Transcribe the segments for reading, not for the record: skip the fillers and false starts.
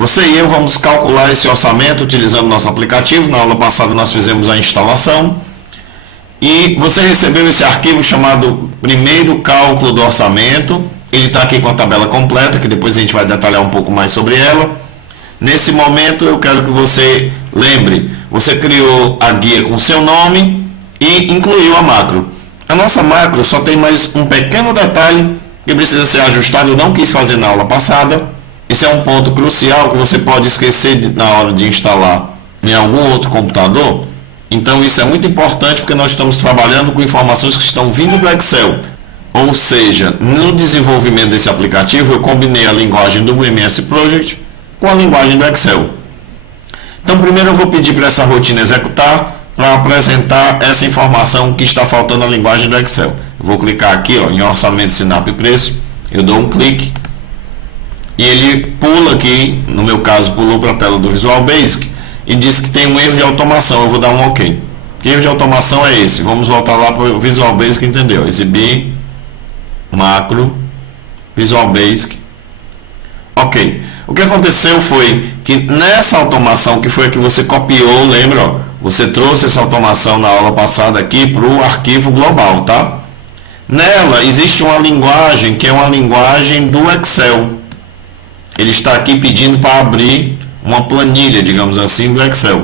Você e eu vamos calcular esse orçamento utilizando nosso aplicativo. Na aula passada nós fizemos a instalação e você recebeu esse arquivo chamado Primeiro Cálculo do Orçamento. Ele está aqui com a tabela completa, que depois a gente vai detalhar um pouco mais sobre ela. Nesse momento eu quero que você lembre, você criou a guia com seu nome e incluiu a macro. A nossa macro só tem mais um pequeno detalhe que precisa ser ajustado, eu não quis fazer na aula passada. Esse é um ponto crucial que você pode esquecer na hora de instalar em algum outro computador. Então isso é muito importante porque nós estamos trabalhando com informações que estão vindo do Excel. Ou seja, no desenvolvimento desse aplicativo eu combinei a linguagem do MS Project com a linguagem do Excel. Então primeiro eu vou pedir para essa rotina executar para apresentar essa informação que está faltando na linguagem do Excel. Eu vou clicar aqui em Orçamento, Sinap e Preço, eu dou um clique e ele pula aqui, no meu caso pulou para a tela do Visual Basic e diz que tem um erro de automação, eu vou dar um OK. Que erro de automação é esse? Vamos voltar lá para o Visual Basic, entendeu? Exibir, macro, Visual Basic, OK. O que aconteceu foi que nessa automação, que foi a que você copiou, lembra? Você trouxe essa automação na aula passada aqui para o arquivo global, tá? Nela existe uma linguagem que é uma linguagem do Excel. Ele está aqui pedindo para abrir uma planilha, digamos assim, do Excel.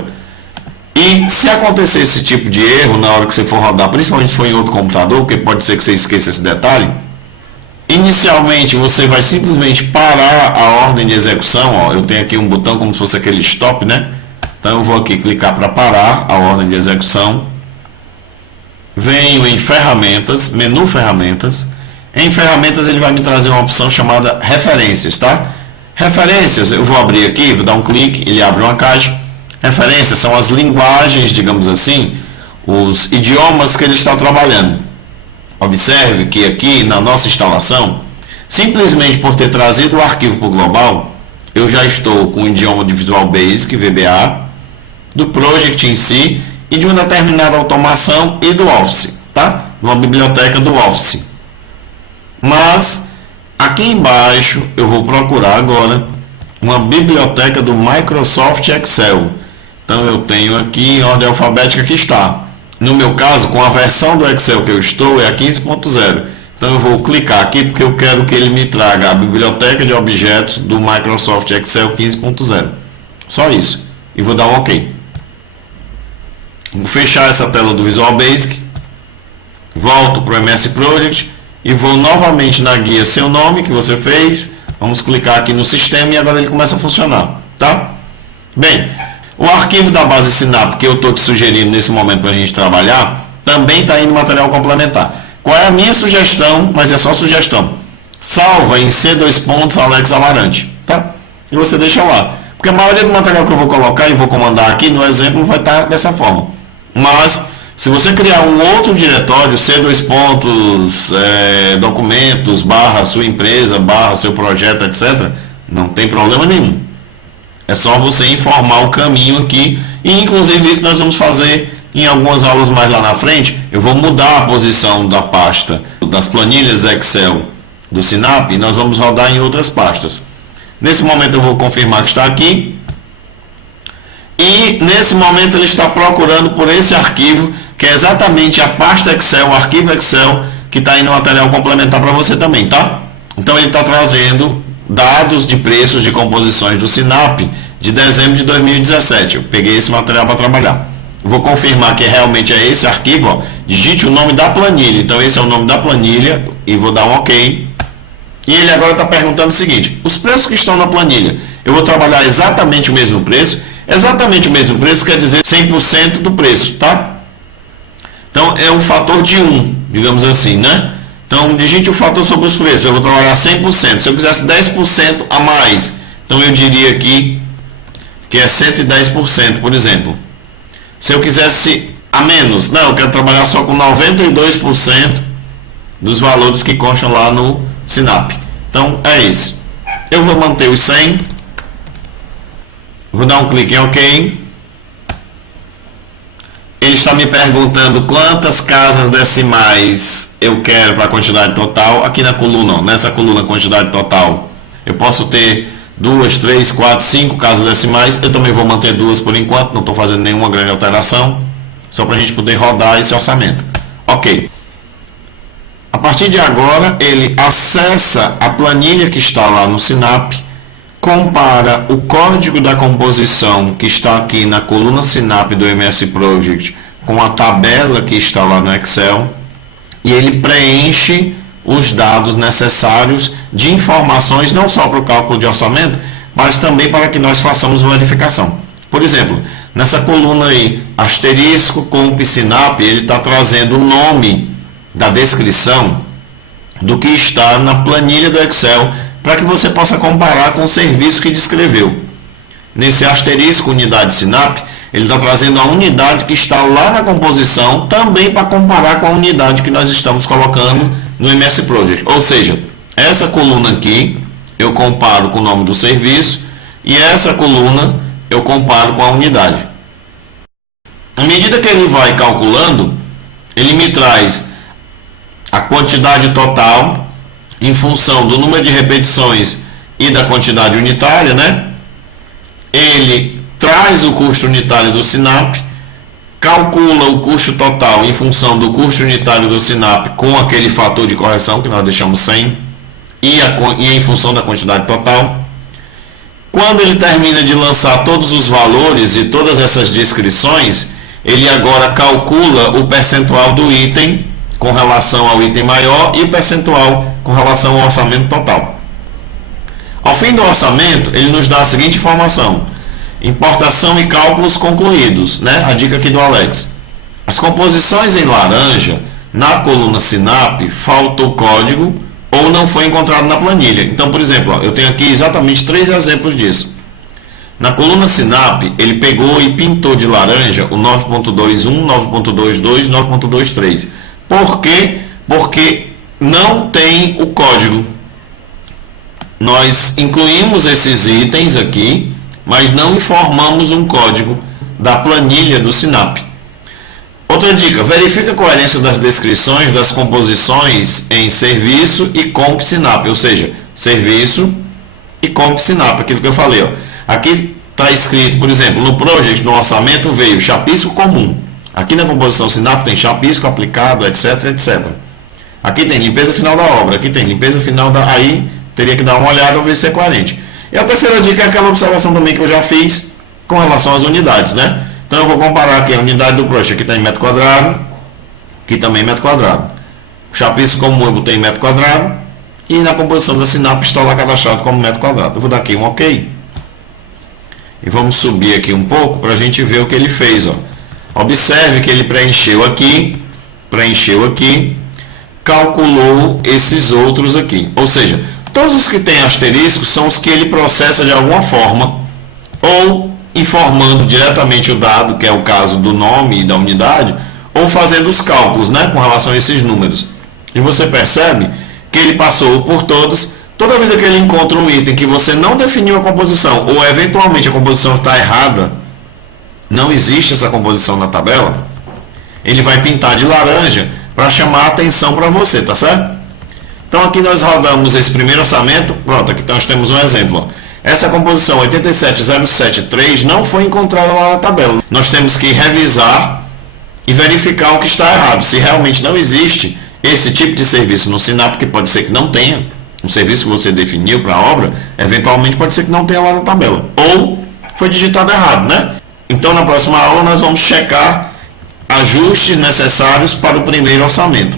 E se acontecer esse tipo de erro na hora que você for rodar, principalmente se for em outro computador, porque pode ser que você esqueça esse detalhe, inicialmente você vai simplesmente parar a ordem de execução. Eu tenho aqui um botão como se fosse aquele stop, né? Então eu vou aqui clicar para parar a ordem de execução. Venho em ferramentas, menu ferramentas. Em ferramentas ele vai me trazer uma opção chamada referências, tá? Referências, eu vou abrir aqui, vou dar um clique, ele abre uma caixa. Referências são as linguagens, digamos assim, os idiomas que ele está trabalhando. Observe que aqui na nossa instalação, simplesmente por ter trazido o arquivo para o global, eu já estou com o idioma de Visual Basic, VBA, do Project em si e de uma determinada automação e do Office, tá? Uma biblioteca do Office. Mas aqui embaixo eu vou procurar agora uma biblioteca do Microsoft Excel. Então eu tenho aqui em ordem alfabética que está. No meu caso, com a versão do Excel que eu estou, é a 15.0. Então eu vou clicar aqui porque eu quero que ele me traga a biblioteca de objetos do Microsoft Excel 15.0. Só isso. E vou dar um OK. Vou fechar essa tela do Visual Basic. Volto para o MS Project e vou novamente na guia seu nome que você fez. Vamos clicar aqui no sistema e agora ele começa a funcionar, tá? Bem, o arquivo da base Sinap que eu estou te sugerindo nesse momento para a gente trabalhar também está aí no material complementar. Qual é a minha sugestão? Mas é só sugestão. Salva em C2 pontos Alex Amarante, tá? E você deixa lá. Porque a maioria do material que eu vou colocar e vou comandar aqui no exemplo vai estar dessa forma. Mas se você criar um outro diretório, C2 pontos, documentos, barra sua empresa, barra seu projeto, etc., não tem problema nenhum. É só você informar o caminho aqui. E inclusive isso nós vamos fazer em algumas aulas mais lá na frente. Eu vou mudar a posição da pasta das planilhas Excel do Sinap e nós vamos rodar em outras pastas. Nesse momento eu vou confirmar que está aqui. E nesse momento ele está procurando por esse arquivo, que é exatamente a pasta Excel, o arquivo Excel, que está aí no material complementar para você também, tá? Então ele está trazendo dados de preços de composições do Sinap de dezembro de 2017. Eu peguei esse material para trabalhar. Vou confirmar que realmente é esse arquivo, ó. Digite o nome da planilha. Então esse é o nome da planilha e vou dar um OK. E ele agora está perguntando o seguinte: os preços que estão na planilha, eu vou trabalhar exatamente o mesmo preço? Exatamente o mesmo preço quer dizer 100% do preço, tá? Então é um fator de 1, digamos assim, né? Então digite o fator sobre os preços, eu vou trabalhar 100%. Se eu quisesse 10% a mais, então eu diria aqui que é 110%, por exemplo. Se eu quisesse a menos, não, eu quero trabalhar só com 92% dos valores que constam lá no Sinap. Então é isso. Eu vou manter os 100. Vou dar um clique em OK. Ele está me perguntando quantas casas decimais eu quero para a quantidade total. Aqui na coluna, nessa coluna quantidade total, eu posso ter 2, 3, 4, 5 casas decimais. Eu também vou manter 2 por enquanto, não estou fazendo nenhuma grande alteração, só para a gente poder rodar esse orçamento. Ok. A partir de agora, ele acessa a planilha que está lá no Sinap, compara o código da composição que está aqui na coluna Sinap do MS Project com a tabela que está lá no Excel, e ele preenche os dados necessários de informações não só para o cálculo de orçamento, mas também para que nós façamos verificação. Por exemplo, nessa coluna aí, asterisco com Sinap, ele está trazendo o nome da descrição do que está na planilha do Excel, para que você possa comparar com o serviço que descreveu. Nesse asterisco unidade Sinap, ele está trazendo a unidade que está lá na composição, também para comparar com a unidade que nós estamos colocando no MS Project. Ou seja, essa coluna aqui eu comparo com o nome do serviço e essa coluna eu comparo com a unidade. À medida que ele vai calculando, ele me traz a quantidade total em função do número de repetições e da quantidade unitária, né? Ele traz o custo unitário do Sinap, calcula o custo total em função do custo unitário do Sinap com aquele fator de correção que nós deixamos 100 e em função da quantidade total. Quando ele termina de lançar todos os valores e todas essas descrições, ele agora calcula o percentual do item com relação ao item maior e o percentual com relação ao orçamento total. Ao fim do orçamento, ele nos dá a seguinte informação: importação e cálculos concluídos, né? A dica aqui do Alex. As composições em laranja, na coluna Sinap, falta o código ou não foi encontrado na planilha. Então, por exemplo, ó, eu tenho aqui exatamente 3 exemplos disso. Na coluna Sinap, ele pegou e pintou de laranja o 9.21, 9.22, 9.23. Por quê? Porque não tem o código. Nós incluímos esses itens aqui, mas não informamos um código da planilha do Sinap. Outra dica: verifica a coerência das descrições das composições em serviço e comp Sinap, ou seja, serviço e comp Sinap, aquilo que eu falei. Ó. Aqui está escrito, por exemplo, no project, no orçamento veio chapisco comum. Aqui na composição Sinap tem chapisco aplicado, etc, etc. Aqui tem limpeza final da obra, aqui tem limpeza final da... Aí teria que dar uma olhada para ver se é coerente. E a terceira dica é aquela observação também que eu já fiz com relação às unidades, né? Então eu vou comparar aqui a unidade do project, aqui está em metro quadrado, aqui também em metro quadrado. O chapisco comum eu botei em metro quadrado e na composição da Sinap está lá cadastrado como metro quadrado. Eu vou dar aqui um OK. E vamos subir aqui um pouco para a gente ver o que ele fez, ó. Observe que ele preencheu aqui, calculou esses outros aqui. Ou seja, todos os que têm asterisco são os que ele processa de alguma forma, ou informando diretamente o dado, que é o caso do nome e da unidade, ou fazendo os cálculos, né, com relação a esses números. E você percebe que ele passou por todos. Toda vez que ele encontra um item que você não definiu a composição, ou eventualmente a composição está errada, não existe essa composição na tabela, ele vai pintar de laranja para chamar a atenção para você, tá certo? Então aqui nós rodamos esse primeiro orçamento, pronto, aqui nós temos um exemplo. Ó. Essa composição 87073 não foi encontrada lá na tabela. Nós temos que revisar e verificar o que está errado. Se realmente não existe esse tipo de serviço no Sinap, que pode ser que não tenha, um serviço que você definiu para a obra, eventualmente pode ser que não tenha lá na tabela. Ou foi digitado errado, né? Então, na próxima aula, nós vamos checar ajustes necessários para o primeiro orçamento.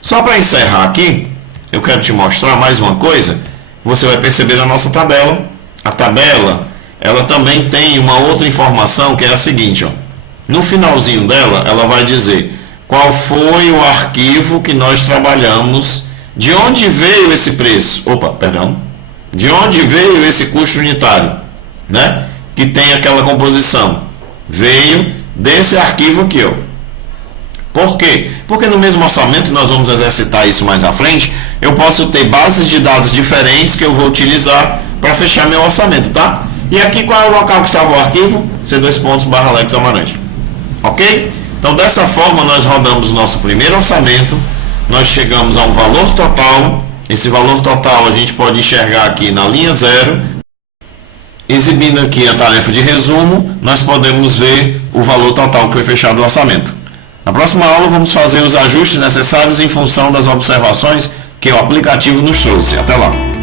Só para encerrar aqui, eu quero te mostrar mais uma coisa. Você vai perceber na nossa tabela. A tabela, ela também tem uma outra informação, que é a seguinte. Ó. No finalzinho dela, ela vai dizer qual foi o arquivo que nós trabalhamos, de onde veio esse preço. De onde veio esse custo unitário, né? Que tem aquela composição, veio desse arquivo aqui, ó. Por quê? Porque no mesmo orçamento, nós vamos exercitar isso mais à frente, eu posso ter bases de dados diferentes que eu vou utilizar para fechar meu orçamento, tá? E aqui qual é o local que estava o arquivo? C2.Alex Amarante. Ok? Então dessa forma nós rodamos nosso primeiro orçamento, nós chegamos a um valor total, esse valor total a gente pode enxergar aqui na linha 0, exibindo aqui a tarefa de resumo, nós podemos ver o valor total que foi fechado o orçamento. Na próxima aula vamos fazer os ajustes necessários em função das observações que o aplicativo nos trouxe. Até lá!